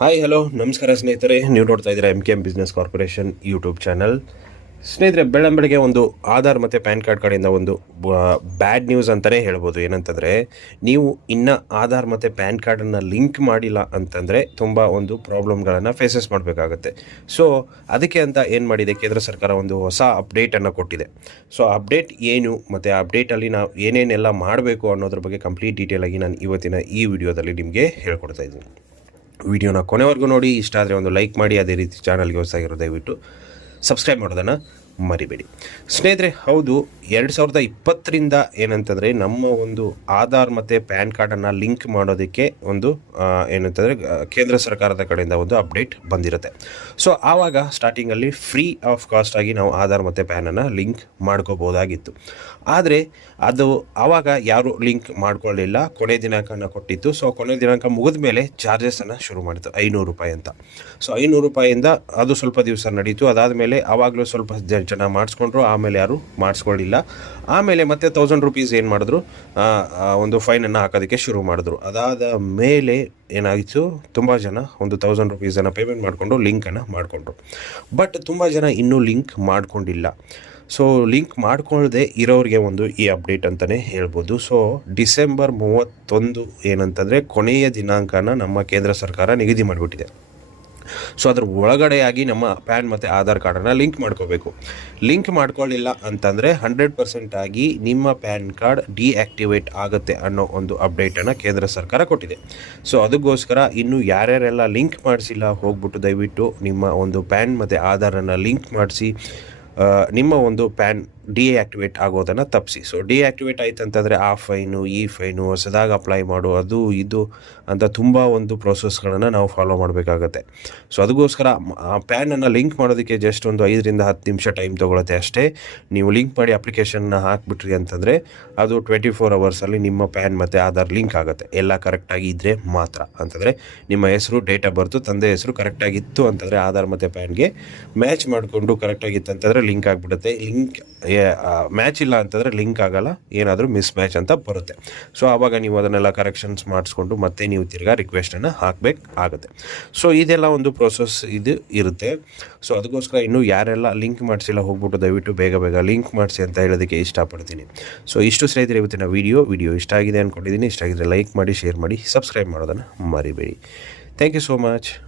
Hi hello ನಮಸ್ಕಾರ ಸ್ನೇಹಿತರೆ. ನೀವು ನೋಡ್ತಾ ಇದ್ದೀರಾ M K M business corporation YouTube channel ಸ್ನೇಹಿತರೆ, ಬೆಳ್ಳಂಬೆಳಗ್ಗೆ ಒಂದು ಆಧಾರ್ ಮತ್ತು ಪ್ಯಾನ್ ಕಾರ್ಡ್ ಕಡೆಯಿಂದ ಒಂದು ಬ್ಯಾಡ್ ನ್ಯೂಸ್ ಅಂತಲೇ ಹೇಳ್ಬೋದು. ಏನಂತಂದರೆ, ನೀವು ಇನ್ನು ಆಧಾರ್ ಮತ್ತು ಪ್ಯಾನ್ ಕಾರ್ಡನ್ನು ಲಿಂಕ್ ಮಾಡಿಲ್ಲ ಅಂತಂದರೆ ತುಂಬ ಒಂದು ಪ್ರಾಬ್ಲಮ್ಗಳನ್ನು ಫೇಸಸ್ ಮಾಡಬೇಕಾಗತ್ತೆ. ಸೊ ಅದಕ್ಕೆ ಅಂತ ಏನು ಮಾಡಿದೆ? ಕೇಂದ್ರ ಸರ್ಕಾರ ಒಂದು ಹೊಸ ಅಪ್ಡೇಟನ್ನು ಕೊಟ್ಟಿದೆ. ಸೊ ಅಪ್ಡೇಟ್ ಏನು ಮತ್ತು ಆ ಅಪ್ಡೇಟಲ್ಲಿ ನಾವು ಏನೇನೆಲ್ಲ ಮಾಡಬೇಕು ಅನ್ನೋದ್ರ ಬಗ್ಗೆ ಕಂಪ್ಲೀಟ್ ಡೀಟೇಲಾಗಿ ನಾನು ಇವತ್ತಿನ ಈ ವಿಡಿಯೋದಲ್ಲಿ ನಿಮಗೆ ಹೇಳ್ಕೊಡ್ತಾ ಇದ್ದೀನಿ. ವಿಡಿಯೋನ ಕೊನೆವರೆಗೂ ನೋಡಿ. ಇಷ್ಟ ಆದರೆ ಒಂದು ಲೈಕ್ ಮಾಡಿ, ಅದೇ ರೀತಿ ಚಾನಲ್ಗೆ ಹೊಸಾಗಿರೋ ದಯವಿಟ್ಟು ಸಬ್ಸ್ಕ್ರೈಬ್ ಮಾಡೋದನ್ನು. ಮರಿಬೇಡಿ. ಸ್ನೇಹಿತರೆ, ಹೌದು, ಎರಡು ಸಾವಿರದ ಇಪ್ಪತ್ತರಿಂದ ಏನಂತಂದರೆ ನಮ್ಮ ಒಂದು ಆಧಾರ್ ಮತ್ತು ಪ್ಯಾನ್ ಕಾರ್ಡನ್ನು ಲಿಂಕ್ ಮಾಡೋದಕ್ಕೆ ಒಂದು ಏನಂತಂದರೆ ಕೇಂದ್ರ ಸರ್ಕಾರದ ಕಡೆಯಿಂದ ಒಂದು ಅಪ್ಡೇಟ್ ಬಂದಿರುತ್ತೆ. ಸೊ ಆವಾಗ ಸ್ಟಾರ್ಟಿಂಗಲ್ಲಿ ಫ್ರೀ ಆಫ್ ಕಾಸ್ಟ್ ಆಗಿ ನಾವು ಆಧಾರ್ ಮತ್ತು ಪ್ಯಾನನ್ನು ಲಿಂಕ್ ಮಾಡ್ಕೋಬೋದಾಗಿತ್ತು ಆದರೆ, ಅದು ಆವಾಗ ಯಾರು ಲಿಂಕ್ ಮಾಡ್ಕೊಳ್ಳಿಲ್ಲ, ಕೊನೆ ದಿನಾಂಕನ ಕೊಟ್ಟಿತ್ತು. ಸೊ ಕೊನೆ ದಿನಾಂಕ ಮುಗಿದ ಮೇಲೆ ಚಾರ್ಜಸನ್ನು ಶುರು ಮಾಡಿತ್ತು, ಐನೂರು ರೂಪಾಯಿ ಅಂತ. ಸೊ ಐನೂರು ರೂಪಾಯಿಯಿಂದ ಅದು ಸ್ವಲ್ಪ ದಿವಸ ನಡೀತು. ಅದಾದಮೇಲೆ ಆವಾಗಲೂ ಸ್ವಲ್ಪ ಜನ ಮಾಡಿಸ್ಕೊಂಡ್ರು, ಆಮೇಲೆ ಯಾರು ಮಾಡಿಸ್ಕೊಳ್ಳಿಲ್ಲ ಆಮೇಲೆ ಮತ್ತೆ ತೌಸಂಡ್ ರುಪೀಸ್ ಏನು ಮಾಡಿದ್ರು? ಒಂದು ಫೈನನ್ನು ಹಾಕೋದಕ್ಕೆ ಶುರು ಮಾಡಿದ್ರು. ಅದಾದ ಮೇಲೆ ಏನಾಯಿತು ತುಂಬ ಜನ ಒಂದು ತೌಸಂಡ್ ರುಪೀಸನ್ನು ಪೇಮೆಂಟ್ ಮಾಡಿಕೊಂಡು ಲಿಂಕನ್ನು ಮಾಡಿಕೊಂಡ್ರು. ಬಟ್ ತುಂಬ ಜನ ಇನ್ನೂ ಲಿಂಕ್ ಮಾಡಿಕೊಂಡಿಲ್ಲ. ಸೊ ಲಿಂಕ್ ಮಾಡ್ಕೊಳ್ಳದೆ ಇರೋರಿಗೆ ಒಂದು ಈ ಅಪ್ಡೇಟ್ ಅಂತಲೇ ಹೇಳ್ಬೋದು. ಸೊ ಡಿಸೆಂಬರ್ ಮೂವತ್ತೊಂದು ಏನಂತಂದರೆ ಕೊನೆಯ ದಿನಾಂಕನ ನಮ್ಮ ಕೇಂದ್ರ ಸರ್ಕಾರ ನಿಗದಿ ಮಾಡಿಬಿಟ್ಟಿದೆ. ಸೊ ಅದ್ರ ಒಳಗಡೆಯಾಗಿ ನಮ್ಮ ಪ್ಯಾನ್ ಮತ್ತು ಆಧಾರ್ ಕಾರ್ಡನ್ನು ಲಿಂಕ್ ಮಾಡ್ಕೋಬೇಕು. ಲಿಂಕ್ ಮಾಡ್ಕೊಳ್ಳಿಲ್ಲ ಅಂತಂದರೆ ಹಂಡ್ರೆಡ್ ಪರ್ಸೆಂಟಾಗಿ ನಿಮ್ಮ ಪ್ಯಾನ್ ಕಾರ್ಡ್ ಡಿಆಕ್ಟಿವೇಟ್ ಆಗುತ್ತೆ ಅನ್ನೋ ಒಂದು ಅಪ್ಡೇಟನ್ನು ಕೇಂದ್ರ ಸರ್ಕಾರ ಕೊಟ್ಟಿದೆ. ಸೊ ಅದಕ್ಕೋಸ್ಕರ ಇನ್ನು ಯಾರ್ಯಾರೆಲ್ಲ ಲಿಂಕ್ ಮಾಡಿಸಿಲ್ಲ ಹೋಗ್ಬಿಟ್ಟು ದಯವಿಟ್ಟು ನಿಮ್ಮ ಒಂದು ಪ್ಯಾನ್ ಮತ್ತು ಆಧಾರನ್ನು ಲಿಂಕ್ ಮಾಡಿಸಿ ನಿಮ್ಮ ಒಂದು ಪ್ಯಾನ್ ಡಿಆಕ್ಟಿವೇಟ್ ಆಗೋದನ್ನು ತಪ್ಪಿಸಿ ಸೊ ಡಿಆಕ್ಟಿವೇಟ್ ಆಯ್ತು ಅಂತಂದರೆ ಆ ಫೈನು, ಈ ಫೈನು ಹೊಸದಾಗಿ ಅಪ್ಲೈ ಮಾಡು ಅದು, ಇದು ಅಂತ ತುಂಬ ಒಂದು ಪ್ರೊಸೆಸ್ಗಳನ್ನು ನಾವು ಫಾಲೋ ಮಾಡಬೇಕಾಗತ್ತೆ. ಸೊ ಅದಕ್ಕೋಸ್ಕರ ಪ್ಯಾನನ್ನು ಲಿಂಕ್ ಮಾಡೋದಕ್ಕೆ ಜಸ್ಟ್ ಒಂದು ಐದರಿಂದ ಹತ್ತು ನಿಮಿಷ ಟೈಮ್ ತೊಗೊಳುತ್ತೆ ಅಷ್ಟೇ. ನೀವು ಲಿಂಕ್ ಮಾಡಿ ಅಪ್ಲಿಕೇಶನ್ನ ಹಾಕಿಬಿಟ್ರಿ ಅಂತಂದರೆ ಅದು ಟ್ವೆಂಟಿ ಫೋರ್ ಅವರ್ಸಲ್ಲಿ ನಿಮ್ಮ ಪ್ಯಾನ್ ಮತ್ತು ಆಧಾರ್ ಲಿಂಕ್ ಆಗುತ್ತೆ. ಎಲ್ಲ ಕರೆಕ್ಟಾಗಿ ಇದ್ದರೆ ಮಾತ್ರ. ಅಂತಂದರೆ ನಿಮ್ಮ ಹೆಸರು, ಡೇಟ್ ಆಫ್ ಬರ್ತು, ತಂದೆ ಹೆಸರು ಕರೆಕ್ಟಾಗಿತ್ತು ಅಂತಂದರೆ ಆಧಾರ್ ಮತ್ತು ಪ್ಯಾನ್ಗೆ ಮ್ಯಾಚ್ ಮಾಡಿಕೊಂಡು ಕರೆಕ್ಟಾಗಿತ್ತು ಅಂತಂದರೆ ಲಿಂಕ್ ಆಗಿಬಿಡುತ್ತೆ. ಲಿಂಕ್ ಮ್ಯಾಚ್ ಇಲ್ಲ ಅಂತಂದರೆ ಲಿಂಕ್ ಆಗೋಲ್ಲ. ಏನಾದರೂ ಮಿಸ್ ಮ್ಯಾಚ್ ಅಂತ ಬರುತ್ತೆ. ಸೊ ಆವಾಗ ನೀವು ಅದನ್ನೆಲ್ಲ ಕರೆಕ್ಷನ್ಸ್ ಮಾಡಿಸ್ಕೊಂಡು ಮತ್ತೆ ನೀವು ತಿರ್ಗಾ ರಿಕ್ವೆಸ್ಟನ್ನು ಹಾಕಬೇಕು ಆಗುತ್ತೆ. ಸೊ ಇದೆಲ್ಲ ಒಂದು ಪ್ರೋಸೆಸ್ ಇದು ಇರುತ್ತೆ. ಸೊ ಅದಕ್ಕೋಸ್ಕರ ಇನ್ನೂ ಯಾರೆಲ್ಲ ಲಿಂಕ್ ಮಾಡಿಸಿಲ್ಲ ಹೋಗ್ಬಿಟ್ಟು ದಯವಿಟ್ಟು ಬೇಗ ಬೇಗ ಲಿಂಕ್ ಮಾಡಿಸಿ ಅಂತ ಹೇಳೋದಕ್ಕೆ ಇಷ್ಟಪಡ್ತೀನಿ. ಸೊ ಇಷ್ಟು ಸ್ನೇಹಿತರೆ, ಇವತ್ತಿನ ವಿಡಿಯೋ ವೀಡಿಯೋ ಇಷ್ಟ ಆಗಿದೆ ಅಂದ್ಕೊಂಡಿದ್ದೀನಿ ಇಷ್ಟ ಆಗಿದ್ರೆ ಲೈಕ್ ಮಾಡಿ ಶೇರ್ ಮಾಡಿ ಸಬ್ಸ್ಕ್ರೈಬ್ ಮಾಡೋದನ್ನು ಮರಿಬೇಡಿ. Thank you so much